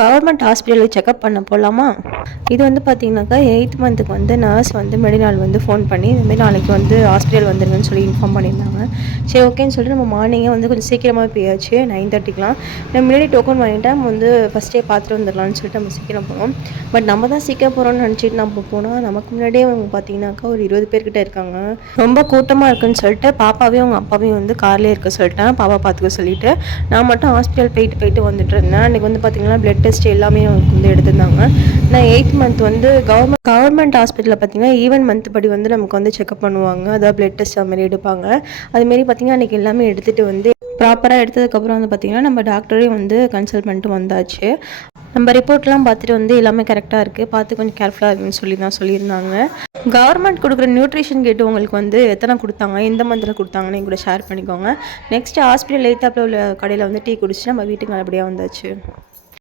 Government ஹாஸ்பிட்டலில் checkup பண்ண போகலாமா? இது வந்து பார்த்தீங்கன்னாக்கா 8th மந்த்துக்கு வந்து நர்ஸ் வந்து மெடிநாள் வந்து ஃபோன் பண்ணி இந்தமாரி நாளைக்கு வந்து ஹாஸ்பிட்டல் வந்துருங்கன்னு சொல்லி இன்ஃபார்ம் பண்ணியிருந்தாங்க. சரி ஓகேன்னு சொல்லிட்டு நம்ம மார்னிங்கே வந்து கொஞ்சம் சீக்கிரமாக போயாச்சு 9:30க்குலாம். நம்ம முன்னாடி டோக்கன் வாங்கிட்டா நம்ம வந்து ஃபஸ்ட்டே பார்த்துட்டு வந்துடலாம்னு சொல்லிட்டு நம்ம சீக்கிரம் போனோம். பட் நம்ம தான் சீக்கிரம் போகிறோம்னு நினச்சிட்டு நம்ம போனால் நமக்கு முன்னாடியே அவங்க பார்த்தீங்கன்னாக்கா ஒரு 20 பேர்கிட்ட இருக்காங்க. ரொம்ப கூட்டமாக இருக்குன்னு சொல்லிட்டு பாப்பாவையும் அவங்க அப்பாவையும் வந்து கார்லேயே இருக்க சொல்லிட்டேன், பாப்பா பார்த்துக்க சொல்லிட்டு. நான் மட்டும் ஹாஸ்பிட்டல் போயிட்டு வந்துட்டு இருந்தேன். அன்றைக்கி வந்து பார்த்தீங்கன்னா பிளட் டெஸ்ட் எல்லாமே அவங்களுக்கு வந்து எடுத்திருந்தாங்க. நான் 8th மந்த் வந்து கவர்மெண்ட் ஹாஸ்பிட்டலில் பார்த்தீங்கன்னா ஈவன் மந்த் படி வந்து நமக்கு வந்து செக்அப் பண்ணுவாங்க. அதாவது பிளட் டெஸ்ட் அது மாதிரி எடுப்பாங்க. அதுமாரி பார்த்தீங்கன்னா அன்றைக்கி எல்லாமே எடுத்துகிட்டு வந்து ப்ராப்பராக எடுத்ததுக்கப்புறம் வந்து பார்த்திங்கன்னா நம்ம டாக்டரையும் வந்து கன்சல்ட் பண்ணிட்டு வந்தாச்சு. நம்ம ரிப்போர்ட்லாம் பார்த்துட்டு வந்து எல்லாமே கரெக்டாக இருக்குது, பார்த்து கொஞ்சம் கேர்ஃபுல்லாக இருக்குன்னு சொல்லி தான் சொல்லியிருந்தாங்க. கவர்மெண்ட் கொடுக்குற நியூட்ரிஷன் கிட் உங்களுக்கு வந்து எத்தனை கொடுத்தாங்க, எந்த மந்தில் கொடுத்தாங்கன்னு கூட ஷேர் பண்ணிக்கோங்க. நெக்ஸ்ட்டு ஹாஸ்பிட்டல் எய்த்தாப்பில் உள்ள கடையில் வந்து டீ குடிச்சு நம்ம வீட்டுக்கு நல்லபடியாக வந்தாச்சு.